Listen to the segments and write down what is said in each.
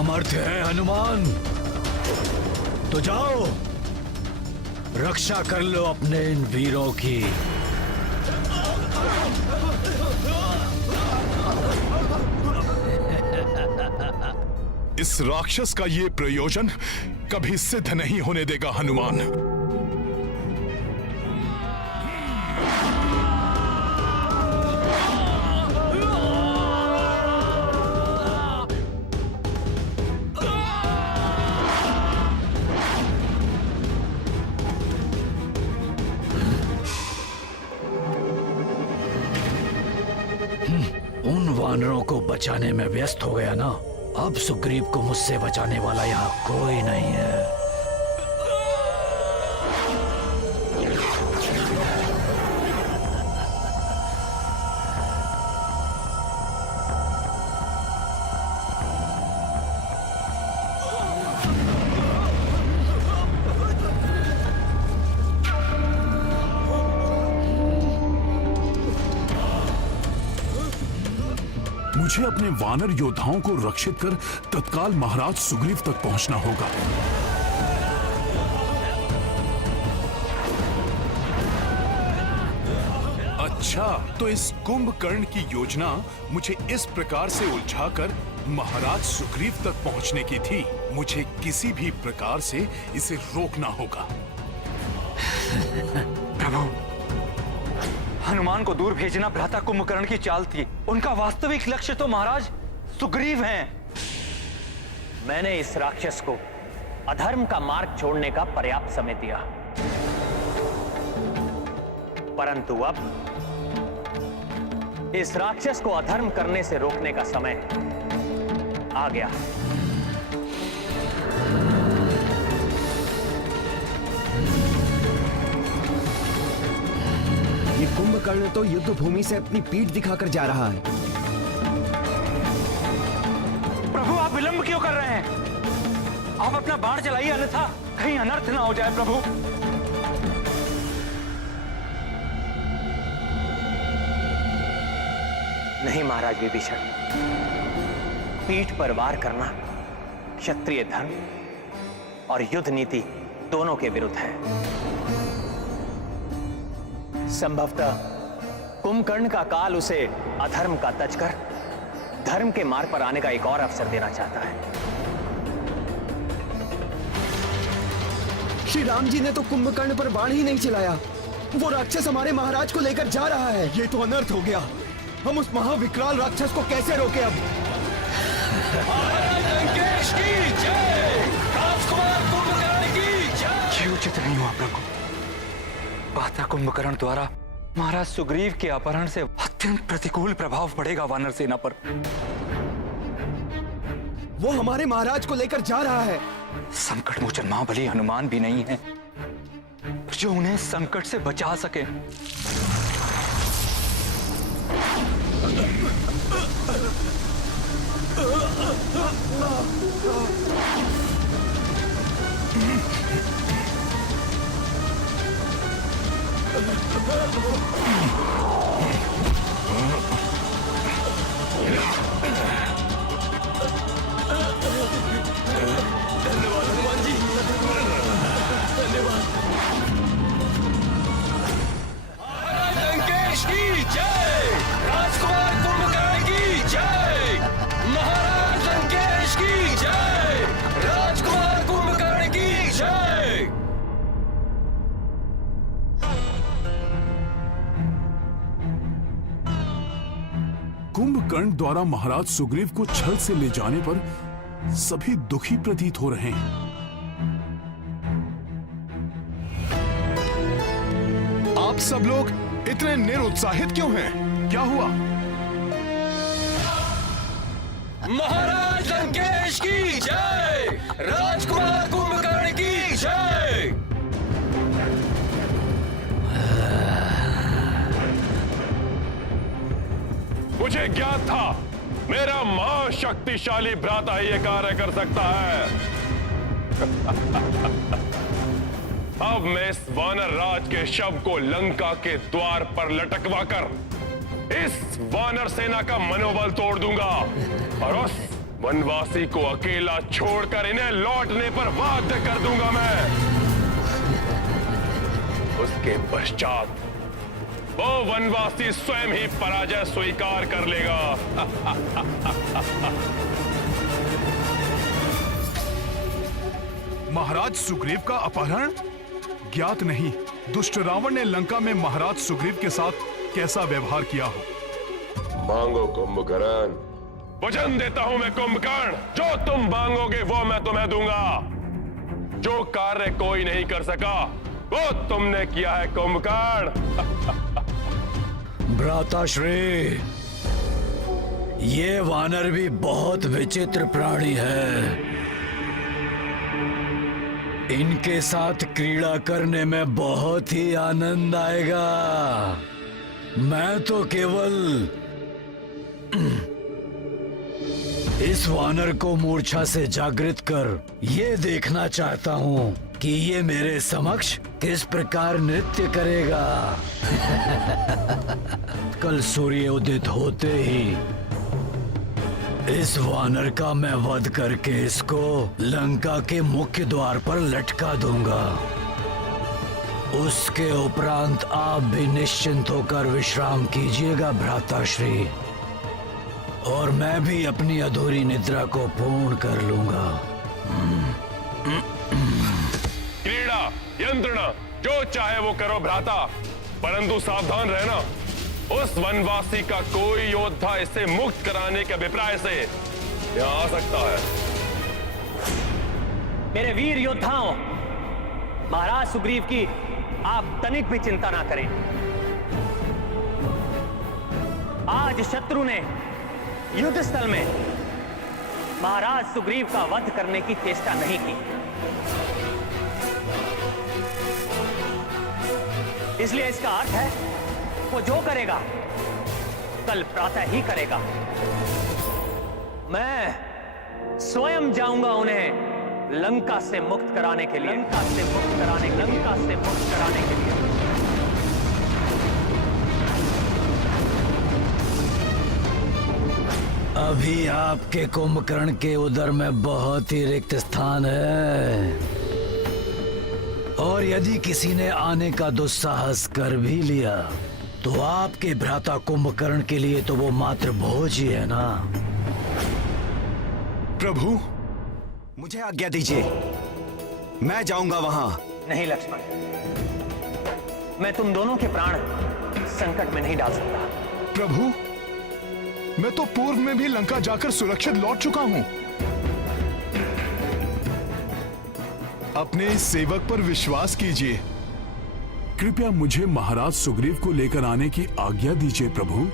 सामर्थ्य है हनुमान, तो जाओ रक्षा कर लो अपने इन वीरों की। इस राक्षस का ये प्रयोजन कभी सिद्ध नहीं होने देगा हनुमान। उन वानरों को बचाने में व्यस्त हो गया ना, अब सुग्रीव को मुझसे बचाने वाला यहाँ कोई नहीं है। मुझे अपने वानर योद्धाओं को रक्षित कर तत्काल महाराज सुग्रीव तक पहुंचना होगा। अच्छा, तो इस कुंभकर्ण की योजना मुझे इस प्रकार से उलझाकर महाराज सुग्रीव तक पहुंचने की थी। मुझे किसी भी प्रकार से इसे रोकना होगा। प्रभु, हनुमान को दूर भेजना भ्राता कुंभकर्ण की चाल थी। उनका वास्तविक लक्ष्य तो महाराज सुग्रीव हैं। मैंने इस राक्षस को अधर्म का मार्ग छोड़ने का पर्याप्त समय दिया, परंतु अब इस राक्षस को अधर्म करने से रोकने का समय आ गया। ये कुंभकर्ण तो युद्ध भूमि से अपनी पीठ दिखाकर जा रहा है। प्रभु, आप विलंब क्यों कर रहे हैं? आप अपना बाण चलाइए, अन्यथा कहीं अनर्थ ना हो जाए। प्रभु, नहीं महाराज विभीषण, पीठ पर वार करना क्षत्रिय धर्म और युद्ध नीति दोनों के विरुद्ध है। संभवतः कुंभकर्ण का काल उसे अधर्म का तज कर धर्म के मार्ग पर आने का एक और अवसर देना चाहता है। श्री राम जी ने तो कुंभकर्ण पर बाण ही नहीं चलाया। वो राक्षस हमारे महाराज को लेकर जा रहा है। ये तो अनर्थ हो गया। हम उस महाविकराल राक्षस को कैसे रोके अब? लंकेश की जय, राजकुमार कुंभकर्ण की जय। ये उचित नहीं हुआ प्रभु। भ्राता कुंभकर्ण द्वारा महाराज सुग्रीव के अपहरण से अत्यंत प्रतिकूल प्रभाव पड़ेगा वानर सेना पर। वो हमारे महाराज को लेकर जा रहा है। संकट मोचन महाबली हनुमान भी नहीं है जो उन्हें संकट से बचा सके। धन्यवाद हनुमान जी, धन्यवाद। लंकेश की जय, राजकुमार कुंभकर्ण की जय। महाराज लंकेश की जय, राजकुमार कुंभकर्ण की जय। कुंभकर्ण द्वारा महाराज सुग्रीव को छल से ले जाने पर सभी दुखी प्रतीत हो रहे हैं। आप सब लोग इतने निरुत्साहित क्यों हैं? क्या हुआ? महाराज लंकेश की जय, राजकुमार कुंभकर्ण की जय। मुझे ज्ञात था मेरा महाशक्तिशाली भ्राता ये कार्य कर सकता है। अब मैं इस वानर राज के शव को लंका के द्वार पर लटकवा कर इस वानर सेना का मनोबल तोड़ दूंगा और वनवासी को अकेला छोड़कर इन्हें लौटने पर बाध्य कर दूंगा मैं। उसके पश्चात वो वनवासी स्वयं ही पराजय स्वीकार कर लेगा। महाराज सुग्रीव का अपहरण? ज्ञात नहीं दुष्ट रावण ने लंका में महाराज सुग्रीव के साथ कैसा व्यवहार किया हो। मांगो कुंभकर्ण। वचन देता हूं मैं कुंभकर्ण, जो तुम मांगोगे वो मैं तुम्हें दूंगा। जो कार्य कोई नहीं कर सका वो तुमने किया है कुंभकर्ण। भ्राताश्री, ये वानर भी बहुत विचित्र प्राणी है। इनके साथ क्रीड़ा करने में बहुत ही आनंद आएगा। मैं तो केवल इस वानर को मूर्छा से जागृत कर ये देखना चाहता हूँ कि ये मेरे समक्ष किस प्रकार नृत्य करेगा। कल सूर्य उदित होते ही इस वानर का मैं वध करके इसको लंका के मुख्य द्वार पर लटका दूंगा। उसके उपरांत आप भी निश्चिंत होकर विश्राम कीजिएगा भ्राताश्री, और मैं भी अपनी अधूरी निद्रा को पूर्ण कर लूंगा। क्रीड़ा, यंत्रणा, जो चाहे वो करो भ्राता, परंतु सावधान रहना। उस वनवासी का कोई योद्धा इसे मुक्त कराने के अभिप्राय से यहाँ आ सकता है। मेरे वीर योद्धाओं, महाराज सुग्रीव की आप तनिक भी चिंता ना करें। आज शत्रु ने युद्ध स्थल में महाराज सुग्रीव का वध करने की चेष्टा नहीं की, इसलिए इसका अर्थ है वो जो करेगा कल प्रातः ही करेगा। मैं स्वयं जाऊंगा उन्हें लंका से मुक्त कराने के लिए, लंका से मुक्त कराने के लिए। अभी आपके कुंभकर्ण के उदर में बहुत ही रिक्त स्थान है, और यदि किसी ने आने का दुस्साहस कर भी लिया तो आपके भ्राता कुंभकर्ण के लिए तो वो मात्र भोज ही है ना। प्रभु, मुझे आज्ञा दीजिए, मैं जाऊंगा वहां। नहीं लक्ष्मण, मैं तुम दोनों के प्राण संकट में नहीं डाल सकता। प्रभु, मैं तो पूर्व में भी लंका जाकर सुरक्षित लौट चुका हूं। अपने इस सेवक पर विश्वास कीजिए। कृपया मुझे महाराज सुग्रीव को लेकर आने की आज्ञा दीजिए प्रभु।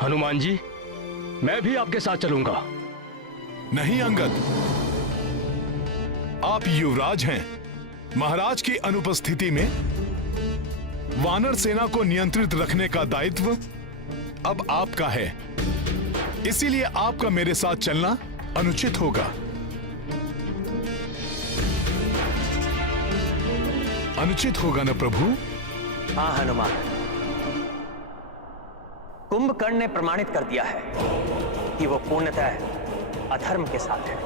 हनुमान जी, मैं भी आपके साथ चलूंगा। नहीं अंगद, आप युवराज हैं। महाराज की अनुपस्थिति में वानर सेना को नियंत्रित रखने का दायित्व अब आपका है, इसीलिए आपका मेरे साथ चलना अनुचित होगा। अनुचित होगा ना प्रभु? हाँ हनुमान, कुंभकर्ण ने प्रमाणित कर दिया है कि वो पूर्णतः अधर्म के साथ है,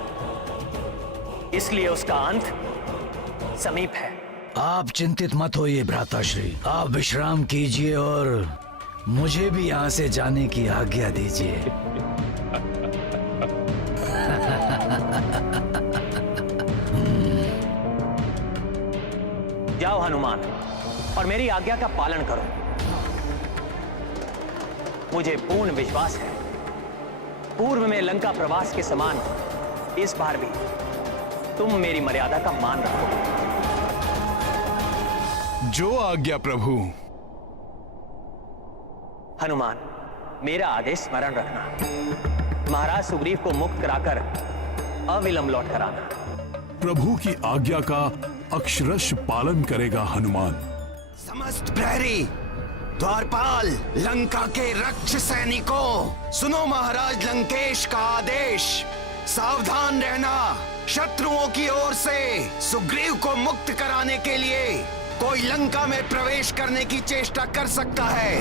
इसलिए उसका अंत समीप है। आप चिंतित मत होइए भ्राताश्री, आप विश्राम कीजिए और मुझे भी यहां से जाने की आज्ञा दीजिए। जाओ हनुमान, और मेरी आज्ञा का पालन करो। मुझे पूर्ण विश्वास है पूर्व में लंका प्रवास के समान इस बार भी तुम मेरी मर्यादा का मान रखोगे। जो आज्ञा प्रभु। हनुमान, मेरा आदेश स्मरण रखना। महाराज सुग्रीव को मुक्त कराकर अविलंब लौट कर आना। प्रभु की आज्ञा का अक्षरश पालन करेगा हनुमान। समस्त प्रहरी, द्वारपाल, लंका के रक्ष सैनिकों, सुनो महाराज लंकेश का आदेश। सावधान रहना, शत्रुओं की ओर से सुग्रीव को मुक्त कराने के लिए कोई लंका में प्रवेश करने की चेष्टा कर सकता है।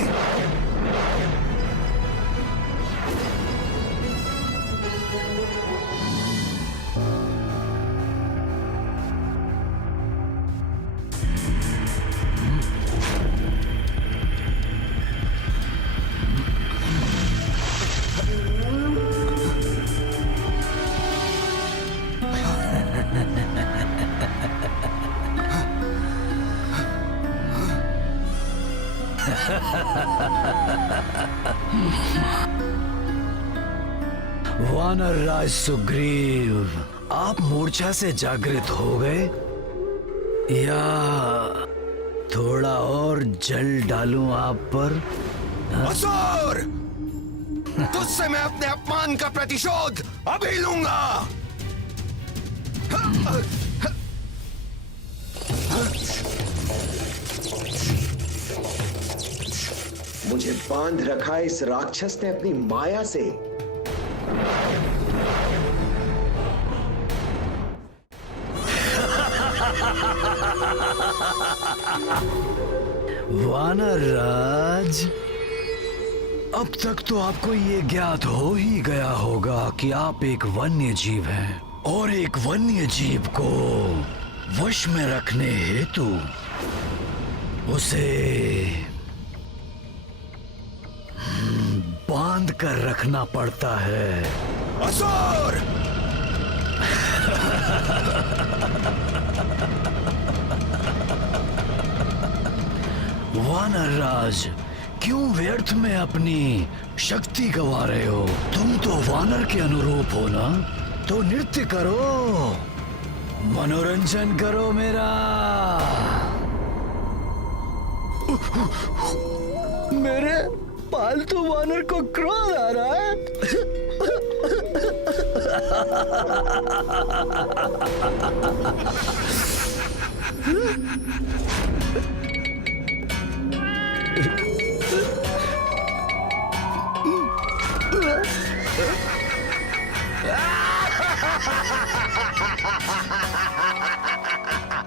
वानर राज सुग्रीव, आप मूर्छा से जागृत हो गए या थोड़ा और जल डालूं आप पर? असुर, तुझसे मैं अपने अपमान का प्रतिशोध अभी लूंगा। मुझे बांध रखा है इस राक्षस ने अपनी माया से। वानर राज, अब तक तो आपको ये ज्ञात हो ही गया होगा कि आप एक वन्य जीव हैं और एक वन्य जीव को वश में रखने हेतु उसे बांध कर रखना पड़ता है। असुर, वानर राज, क्यों व्यर्थ में अपनी शक्ति गवा रहे हो? तुम तो वानर के अनुरूप हो ना, तो नृत्य करो, मनोरंजन करो मेरा। मेरे पालतू वानर को क्रोध आ रहा है।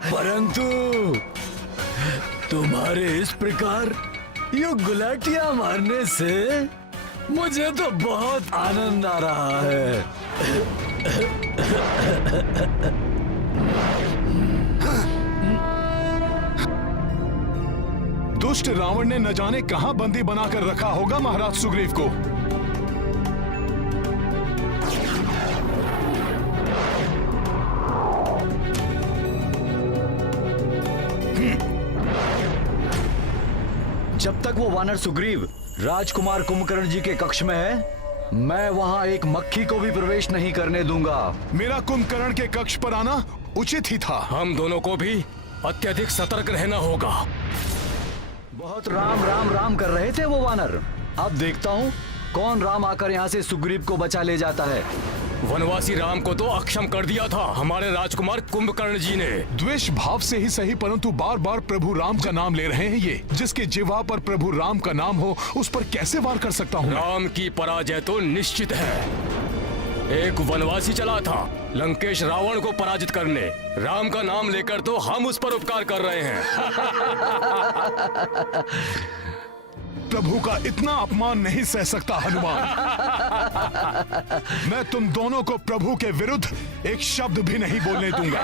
परंतु तुम्हारे इस प्रकार यूं गुलाटियां मारने से मुझे तो बहुत आनंद आ रहा है। दुष्ट रावण ने न जाने कहां बंदी बनाकर रखा होगा महाराज सुग्रीव को। जब तक वो वानर सुग्रीव राजकुमार कुंभकर्ण जी के कक्ष में है, मैं वहां एक मक्खी को भी प्रवेश नहीं करने दूंगा। मेरा कुंभकर्ण के कक्ष पर आना उचित ही था। हम दोनों को भी अत्यधिक सतर्क रहना होगा। बहुत राम राम राम कर रहे थे वो वानर। अब देखता हूँ कौन राम आकर यहाँ से सुग्रीव को बचा ले जाता है। वनवासी राम को तो अक्षम कर दिया था हमारे राजकुमार कुंभकर्ण जी ने। द्वेष भाव से ही सही, परंतु बार बार प्रभु राम का नाम ले रहे हैं ये। जिसके जिह्वा पर प्रभु राम का नाम हो उस पर कैसे वार कर सकता हूँ? राम की पराजय तो निश्चित है। एक वनवासी चला था लंकेश रावण को पराजित करने। राम का नाम लेकर तो हम उस पर उपकार कर रहे हैं। प्रभु का इतना अपमान नहीं सह सकता हनुमान। मैं तुम दोनों को प्रभु के विरुद्ध एक शब्द भी नहीं बोलने दूंगा।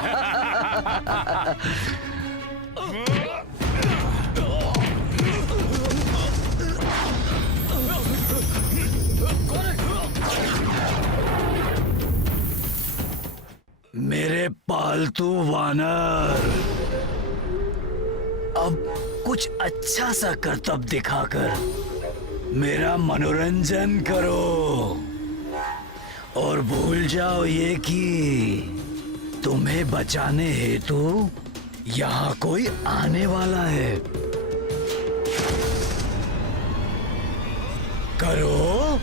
मेरे पालतू वानर, अब कुछ अच्छा सा करतब दिखाकर मेरा मनोरंजन करो और भूल जाओ ये कि तुम्हें बचाने हेतु यहाँ कोई आने वाला है। करो।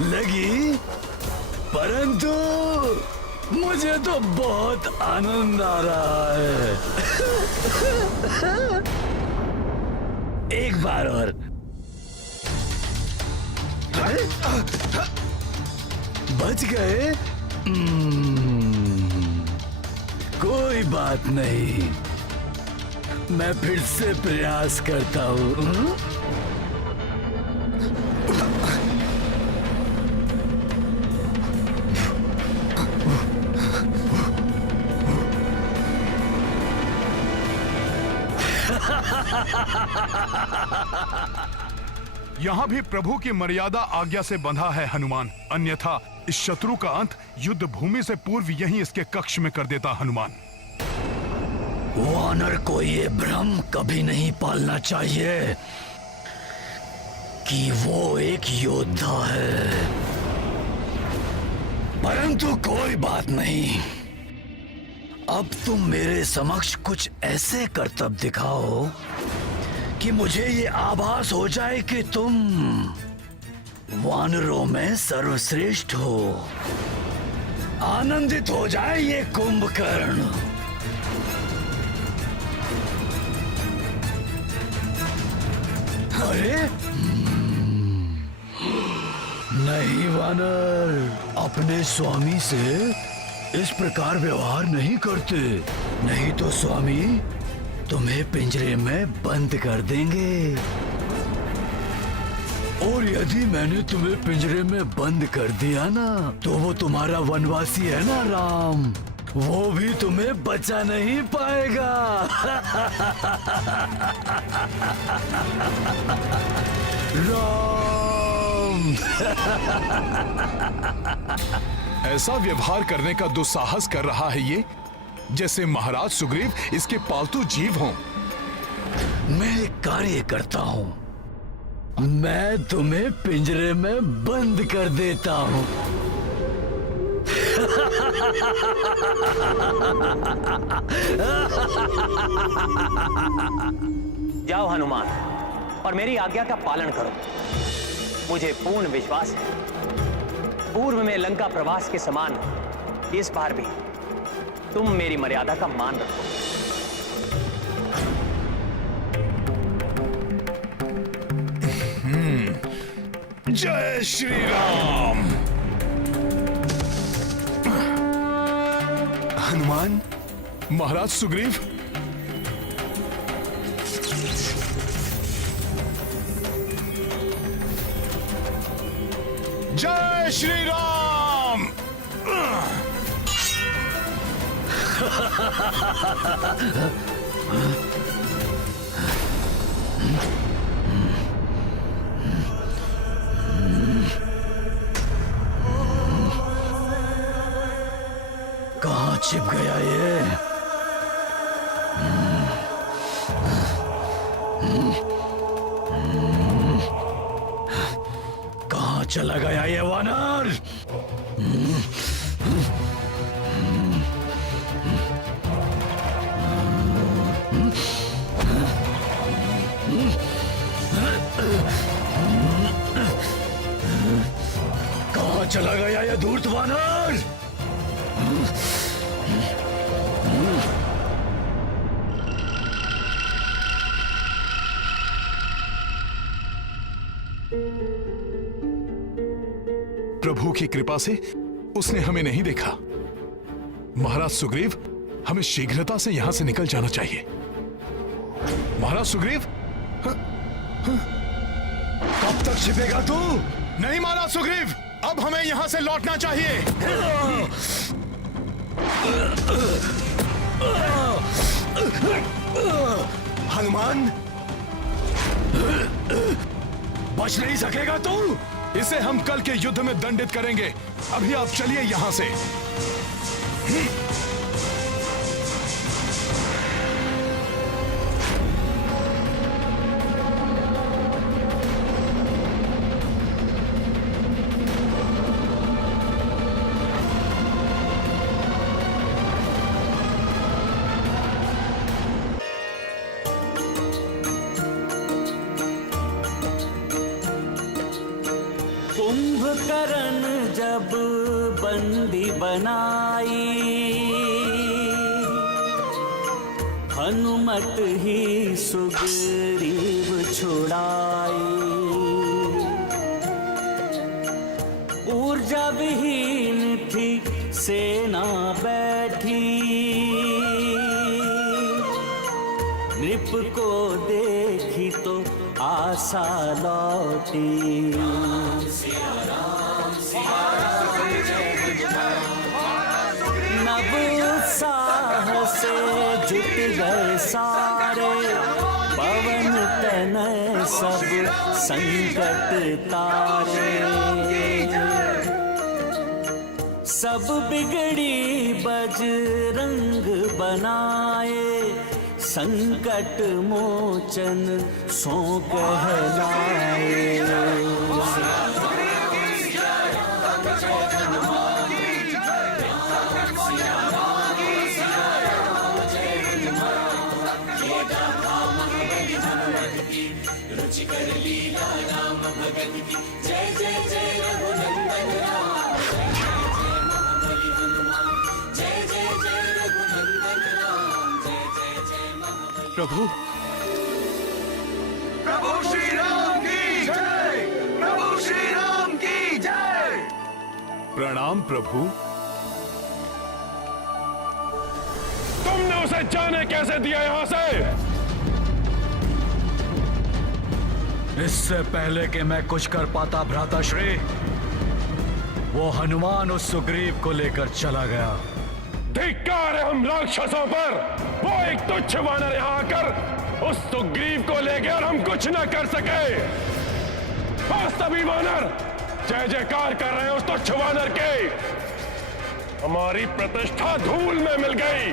लगी, परंतु मुझे तो बहुत आनंद आ रहा है। एक बार और। बच गए? कोई बात नहीं, मैं फिर से प्रयास करता हूँ। यहाँ भी प्रभु की मर्यादा आज्ञा से बंधा है हनुमान, अन्यथा इस शत्रु का अंत युद्ध भूमि से पूर्व यहीं इसके कक्ष में कर देता हनुमान। वानर को ये भ्रम कभी नहीं पालना चाहिए कि वो एक योद्धा है। परंतु कोई बात नहीं, अब तुम मेरे समक्ष कुछ ऐसे करतब दिखाओ कि मुझे ये आभास हो जाए कि तुम वानरों में सर्वश्रेष्ठ हो। आनंदित हो जाए ये कुंभकर्ण। अरे नहीं वानर, अपने स्वामी से इस प्रकार व्यवहार नहीं करते, नहीं तो स्वामी तुम्हें पिंजरे में बंद कर देंगे। और यदि मैंने तुम्हें पिंजरे में बंद कर दिया ना, तो वो तुम्हारा वनवासी है ना राम, वो भी तुम्हें बचा नहीं पाएगा। राम। ऐसा व्यवहार करने का दुस्साहस कर रहा है ये, जैसे महाराज सुग्रीव इसके पालतू जीव हों। मैं एक कार्य करता हूँ, मैं तुम्हें पिंजरे में बंद कर देता हूँ। जाओ हनुमान और मेरी आज्ञा का पालन करो। मुझे पूर्ण विश्वास है पूर्व में लंका प्रवास के समान इस बार भी तुम मेरी मर्यादा का मान रखो। जय श्री राम। हनुमान, महाराज सुग्रीव, जय श्री राम। कहाँ छिप गया ये? कहाँ चला गया ये वानर? कहाँ चला गया ये धूर्त वानर? प्रभु की कृपा से उसने हमें नहीं देखा। महाराज सुग्रीव, हमें शीघ्रता से यहां से निकल जाना चाहिए। महाराज सुग्रीव, कब तक छिपेगा तू? नहीं महाराज सुग्रीव, अब हमें यहां से लौटना चाहिए। हनुमान, बच नहीं सकेगा तू। इसे हम कल के युद्ध में दंडित करेंगे। अभी आप चलिए यहां से। कुंभकर्ण जब बंदी बनाई, हनुमत ही सुग्रीव छुड़ाई। ऊर्जा विहीन थी सेना बैठी, नृप को देखी तो आशा लौटी। नव उत्साह से जुट गए सारे, पवन सब संकट तारे। सब बिगड़ी बजरंग बनाए, संकट मोचन सो कहलाए। प्रभु, प्रभु श्री राम की जय, प्रभु श्री राम की जय। प्रणाम प्रभु। तुमने उसे जाने कैसे दिया यहां से? इससे पहले कि मैं कुछ कर पाता भ्राताश्री, वो हनुमान उस सुग्रीव को लेकर चला गया। धिक्कार है हम राक्षसों पर। वो एक तुच्छ वानर यहाँ आकर उस सुग्रीव को ले गया और हम कुछ न कर सके। और सभी वानर जय जयकार कर रहे हैं उस तुच्छ वानर के। हमारी प्रतिष्ठा धूल में मिल गई।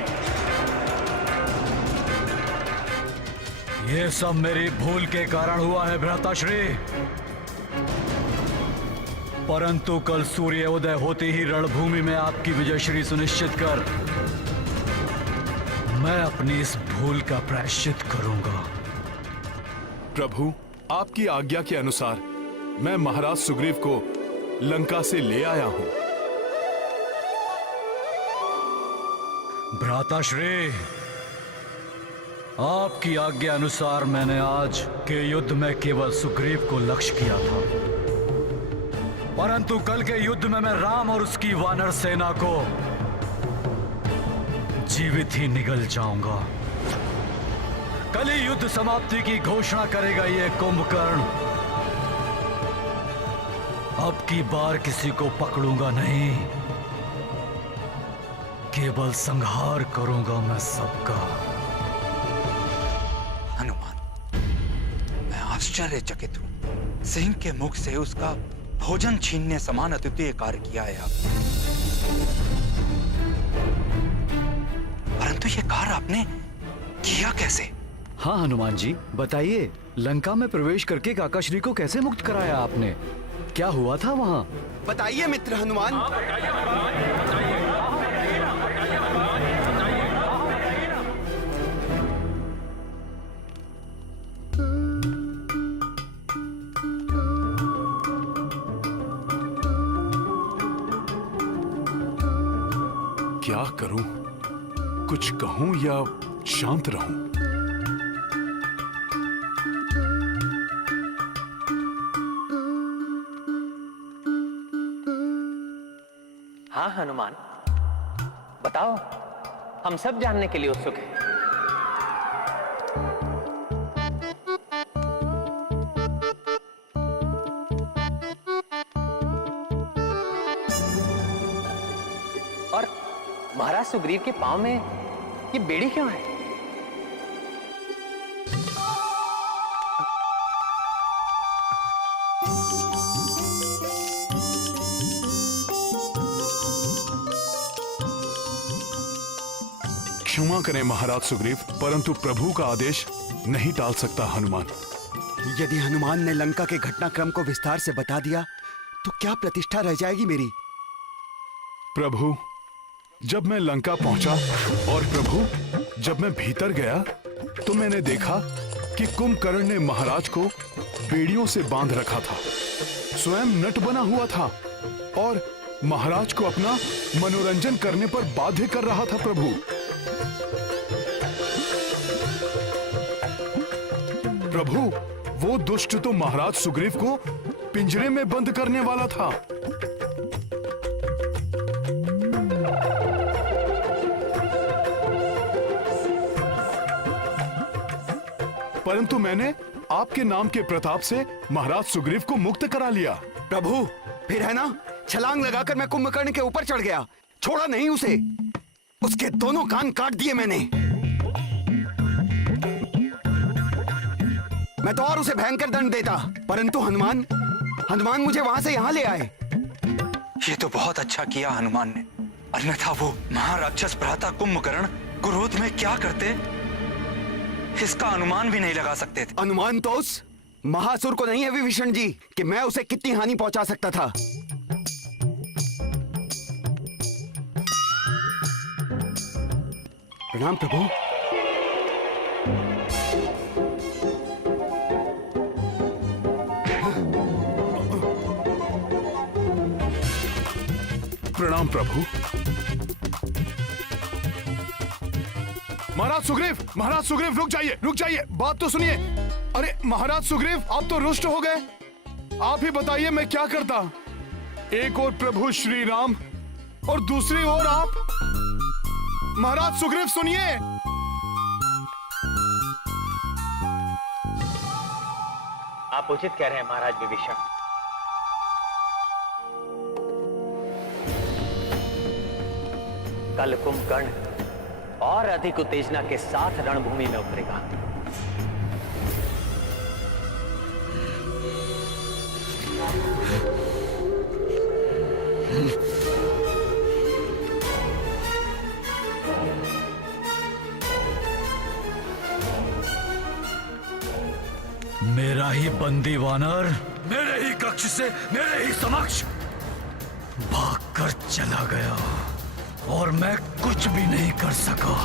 ये सब मेरी भूल के कारण हुआ है भ्राताश्री, परंतु कल सूर्य उदय होते ही रणभूमि में आपकी विजयश्री सुनिश्चित कर मैं अपनी इस भूल का प्रायश्चित करूंगा। प्रभु, आपकी आज्ञा के अनुसार मैं महाराज सुग्रीव को लंका से ले आया हूं। भ्राताश्री, आपकी आज्ञा अनुसार मैंने आज के युद्ध में केवल सुग्रीव को लक्ष्य किया था, परंतु कल के युद्ध में मैं राम और उसकी वानर सेना को जीवित ही निगल जाऊंगा। कल ही युद्ध समाप्ति की घोषणा करेगा ये कुंभकर्ण। अब की बार किसी को पकड़ूंगा नहीं, केवल संहार करूंगा मैं सबका। हनुमान, मैं आश्चर्यचकित हूं। सिंह के मुख से उसका भोजन छीनने समान अद्वितीय कार्य किया है आपने, परंतु ये कार्य आपने किया कैसे? हाँ हनुमान जी, बताइए, लंका में प्रवेश करके काकाश्री को कैसे मुक्त कराया आपने? क्या हुआ था वहाँ? बताइए मित्र हनुमान। क्या करूं? कुछ कहूं या शांत रहूं? हाँ हनुमान, बताओ, हम सब जानने के लिए उत्सुक हैं। और महाराज सुग्रीव के पांव में ये बेड़ी क्यों है? क्षमा करें महाराज सुग्रीव, परंतु प्रभु का आदेश नहीं टाल सकता हनुमान। यदि हनुमान ने लंका के घटनाक्रम को विस्तार से बता दिया तो क्या प्रतिष्ठा रह जाएगी मेरी? प्रभु, जब मैं लंका पहुंचा और प्रभु जब मैं भीतर गया तो मैंने देखा कि कुंभकर्ण ने महाराज को बेड़ियों से बांध रखा था, स्वयं नट बना हुआ था और महाराज को अपना मनोरंजन करने पर बाध्य कर रहा था। प्रभु, प्रभु, वो दुष्ट तो महाराज सुग्रीव को पिंजरे में बंद करने वाला था। परंतु मैंने आपके नाम के प्रताप से महाराज सुग्रीव को मुक्त करा लिया। प्रभु, फिर है ना, छलांग लगाकर मैं कुंभकर्ण के ऊपर चढ़ गया, छोड़ा नहीं उसे। उसके दोनों कान काट दिए मैंने। मैं तो और उसे भयंकर दंड देता, परंतु हनुमान हनुमान मुझे वहां से यहाँ ले आए। ये तो बहुत अच्छा किया हनुमान ने, अन्यथा वो महाराक्षस भ्राता कुंभकर्ण क्रोध में क्या करते इसका अनुमान भी नहीं लगा सकते थे। अनुमान तो उस महासुर को नहीं है विभीषण जी कि मैं उसे कितनी हानि पहुंचा सकता था। प्रणाम प्रभु। प्रणाम प्रभु। महाराज सुग्रीव रुक जाइए, बात तो सुनिए। अरे महाराज सुग्रीव, आप तो रुष्ट हो गए। आप ही बताइए मैं क्या करता। एक और प्रभु श्री राम और दूसरी ओर आप। महाराज सुग्रीव सुनिए। आप उचित कह रहे हैं महाराज विभीषण। कल कुंभकर्ण और अधिक उत्तेजना के साथ रणभूमि में उतरेगा। मेरा ही बंदी वानर मेरे ही कक्ष से मेरे ही समक्ष भागकर चला गया और मैं कुछ भी नहीं कर सका।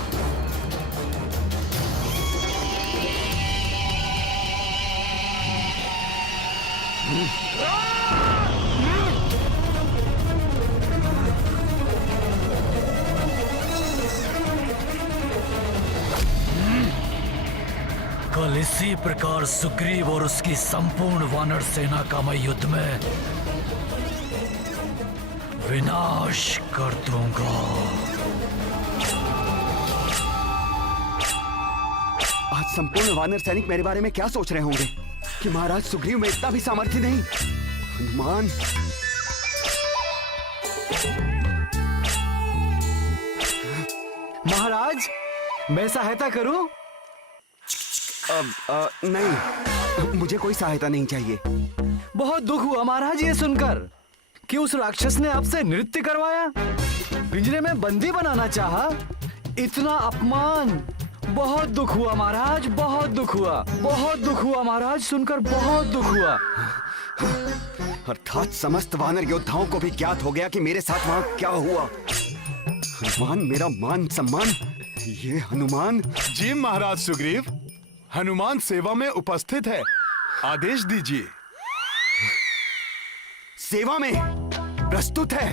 कल इसी प्रकार सुग्रीव और उसकी संपूर्ण वानर सेना का मैं युद्ध में विनाश कर दूंगा। आज संपूर्ण वानर सैनिक मेरे बारे में क्या सोच रहे होंगे कि महाराज सुग्रीव में इतना भी सामर्थ्य नहीं। हनुमान, महाराज मैं सहायता करूं? नहीं, मुझे कोई सहायता नहीं चाहिए। बहुत दुख हुआ महाराज ये सुनकर कि उस राक्षस ने आपसे नृत्य करवाया, पिंजरे में बंदी बनाना चाहा। इतना अपमान, बहुत दुख हुआ महाराज, बहुत दुख हुआ, बहुत दुख हुआ महाराज, सुनकर बहुत दुख हुआ। अर्थात समस्त वानर योद्धाओं को भी ज्ञात हो गया कि मेरे साथ वहां क्या हुआ। हनुमान, मेरा मान सम्मान, ये हनुमान। जी महाराज सुग्रीव, हनुमान सेवा में उपस्थित है, आदेश दीजिए। सेवा में प्रस्तुत है।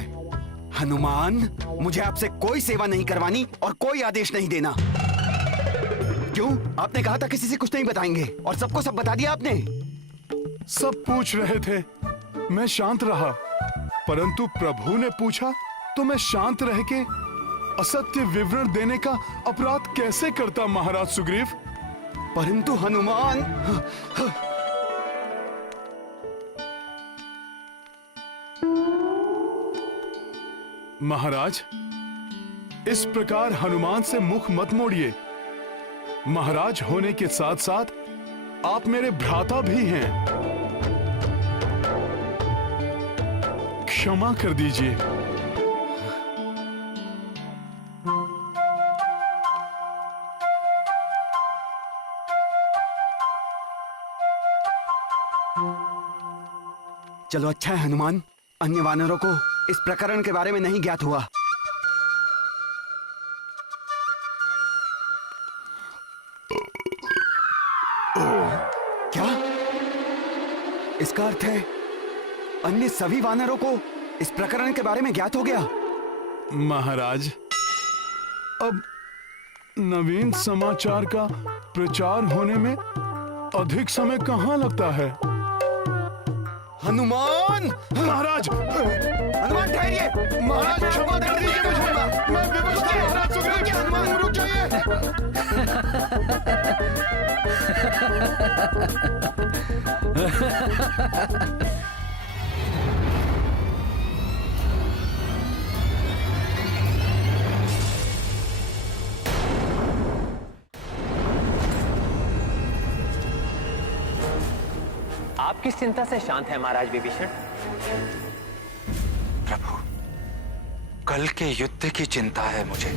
हनुमान, मुझे आपसे कोई सेवा नहीं करवानी और कोई आदेश नहीं देना। क्यों? आपने कहा था किसी से कुछ नहीं बताएंगे और सबको सब बता दिया आपने। सब पूछ रहे थे, मैं शांत रहा, परंतु प्रभु ने पूछा तो मैं शांत रह के असत्य विवरण देने का अपराध कैसे करता महाराज सुग्रीव। परंतु हनुमान, महाराज इस प्रकार हनुमान से मुख मत मोड़िए। महाराज होने के साथ साथ आप मेरे भ्राता भी हैं। क्षमा कर दीजिए। चलो अच्छा है हनुमान, अन्य वानरों को इस प्रकरण के बारे में नहीं ज्ञात हुआ। क्या? इसका अर्थ है अन्य सभी वानरों को इस प्रकरण के बारे में ज्ञात हो गया। महाराज, अब नवीन समाचार का प्रचार होने में अधिक समय कहाँ लगता है। हनुमान! महाराज! हनुमान ठहरिए! महाराज क्षमा कर दीजिए मुझे, मैं विवश था महाराज सुग्रीव। हनुमान रुक जाइए। आप किस चिंता से शांत हैं महाराज विभीषण? प्रभु, कल के युद्ध की चिंता है मुझे।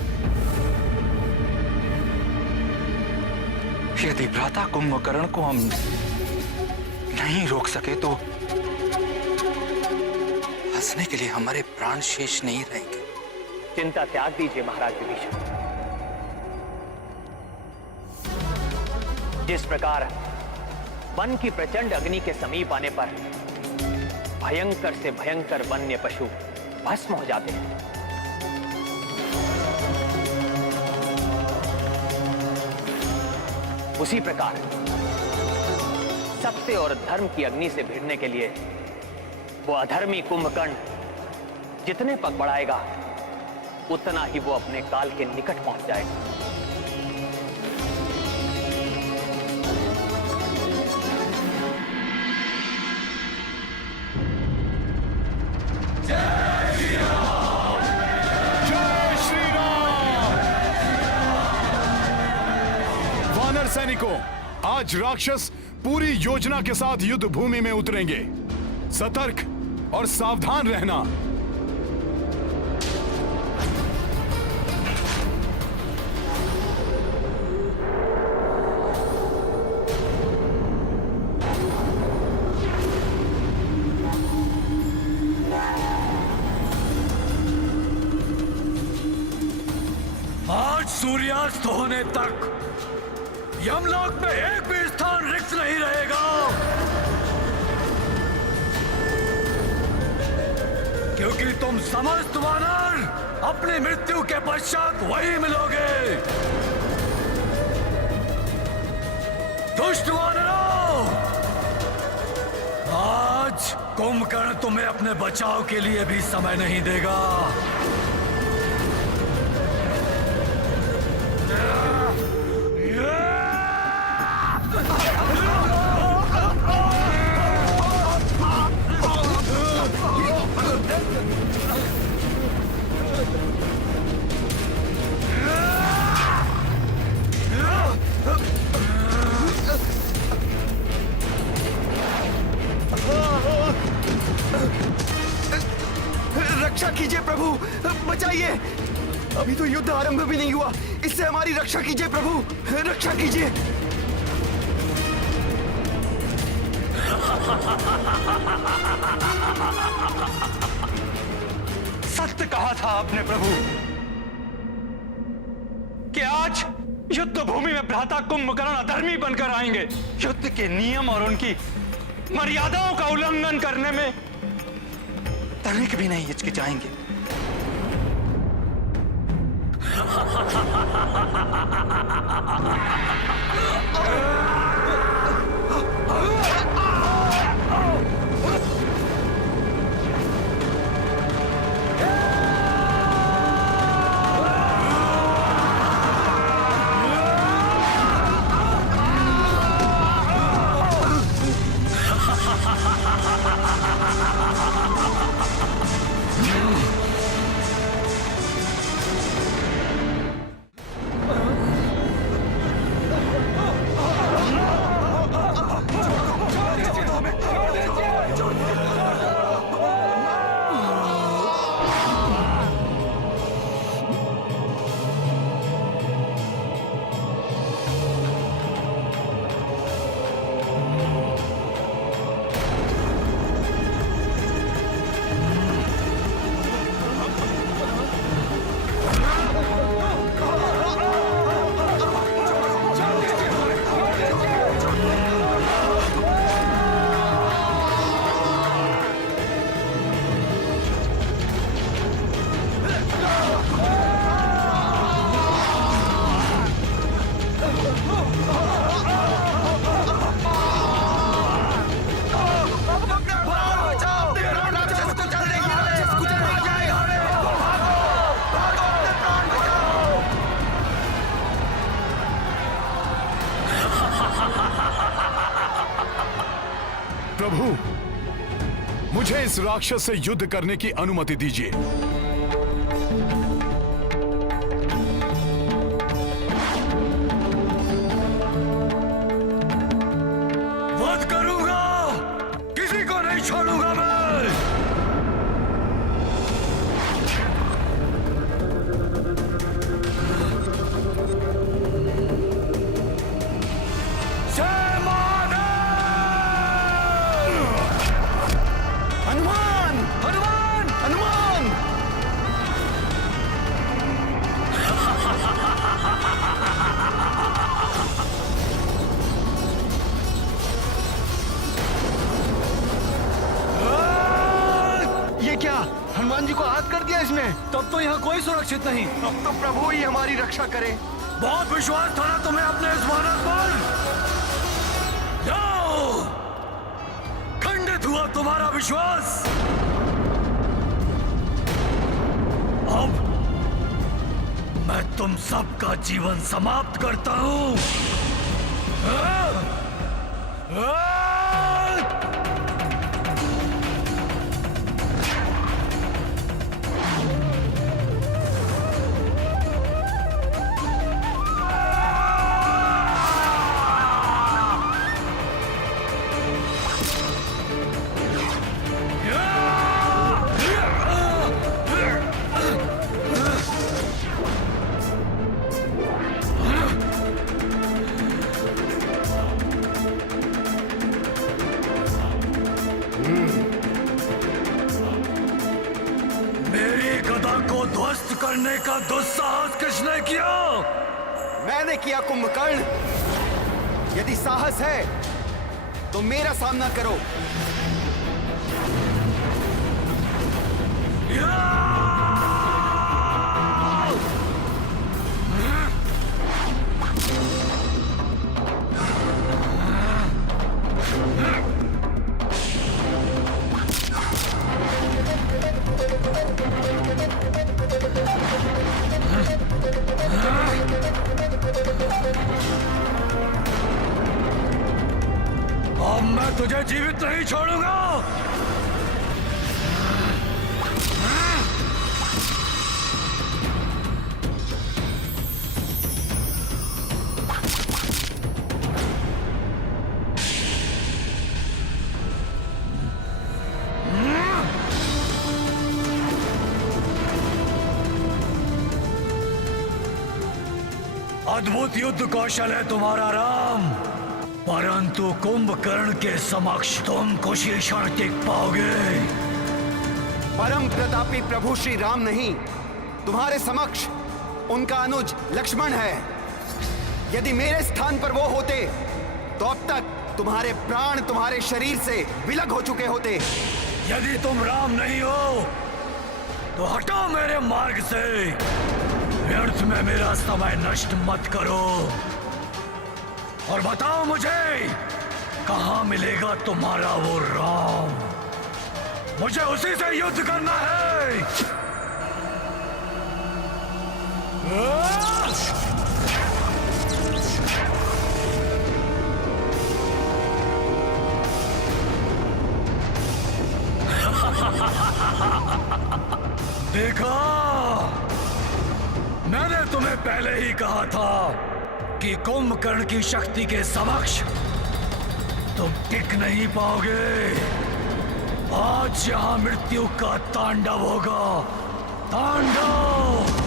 यदि भ्राता कुंभकर्ण को हम नहीं रोक सके तो हंसने के लिए हमारे प्राण शेष नहीं रहेंगे। चिंता त्याग दीजिए महाराज विभीषण। जिस प्रकार वन की प्रचंड अग्नि के समीप आने पर भयंकर से भयंकर वन्य पशु भस्म हो जाते हैं, उसी प्रकार सत्य और धर्म की अग्नि से भिड़ने के लिए वो अधर्मी कुंभकर्ण जितने पग बढ़ाएगा उतना ही वो अपने काल के निकट पहुंच जाएगा। वानर सैनिकों, आज राक्षस पूरी योजना के साथ युद्ध भूमि में उतरेंगे। सतर्क और सावधान रहना। आज सूर्यास्त होने तक यमलोक में एक भी स्थान रिक्त नहीं रहेगा, क्योंकि तुम समस्त वानर अपनी मृत्यु के पश्चात वही मिलोगे। दुष्ट वानरों, आज कुंभकर्ण तुम्हें अपने बचाव के लिए भी समय नहीं देगा। रक्षा कीजिए प्रभु, बचाइए। अभी तो युद्ध आरंभ भी नहीं हुआ, इससे हमारी रक्षा कीजिए प्रभु, रक्षा कीजिए। सत्य कहा था आपने प्रभु कि आज युद्ध भूमि में भ्राता कुंभकर्ण अधर्मी बनकर आएंगे। युद्ध के नियम और उनकी मर्यादाओं का उल्लंघन करने में तनिक भी नहीं हिचकिचाएंगे। प्रभु, मुझे इस राक्षस से युद्ध करने की अनुमति दीजिए। वध करूंगा छोड़ूंगा मैं। हनुमान हनुमान हनुमान। ये क्या, हनुमान जी को हाथ कर दिया इसने? तब तो यहाँ कोई सुरक्षित नहीं। अब तो प्रभु ही हमारी रक्षा करे। बहुत विश्वास था ना तुम्हें अपने इस महाराज पर। जाओ, खंडित हुआ तुम्हारा विश्वास। अब मैं तुम सबका जीवन समाप्त करता हूं। ध्वस्त करने का दुस्साहस किसने किया? मैंने किया कुंभकर्ण। यदि साहस है तो मेरा सामना करो। अब मैं तुझे जीवित नहीं छोड़ूंगा। अद्भुत युद्ध कौशल है तुम्हारा राम, परंतु कुंभकर्ण के समक्ष तुम कुछ ही क्षण टिक पाओगे। परम प्रतापी प्रभु श्री राम नहीं, तुम्हारे समक्ष उनका अनुज लक्ष्मण है। यदि मेरे स्थान पर वो होते तो अब तक तुम्हारे प्राण तुम्हारे शरीर से विलग हो चुके होते। यदि तुम राम नहीं हो तो हटो मेरे मार्ग से। व्यर्थ में मेरा समय नष्ट मत करो और बताओ मुझे कहां मिलेगा तुम्हारा वो राम। मुझे उसी से युद्ध करना है। देखा, मैंने तुम्हें पहले ही कहा था कि कुंभकर्ण की शक्ति के समक्ष तुम टिक नहीं पाओगे। आज यहां मृत्यु का तांडव होगा, तांडव।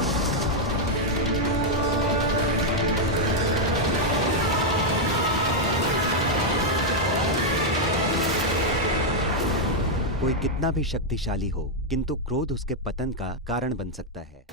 कोई कितना भी शक्तिशाली हो, किंतु क्रोध उसके पतन का कारण बन सकता है।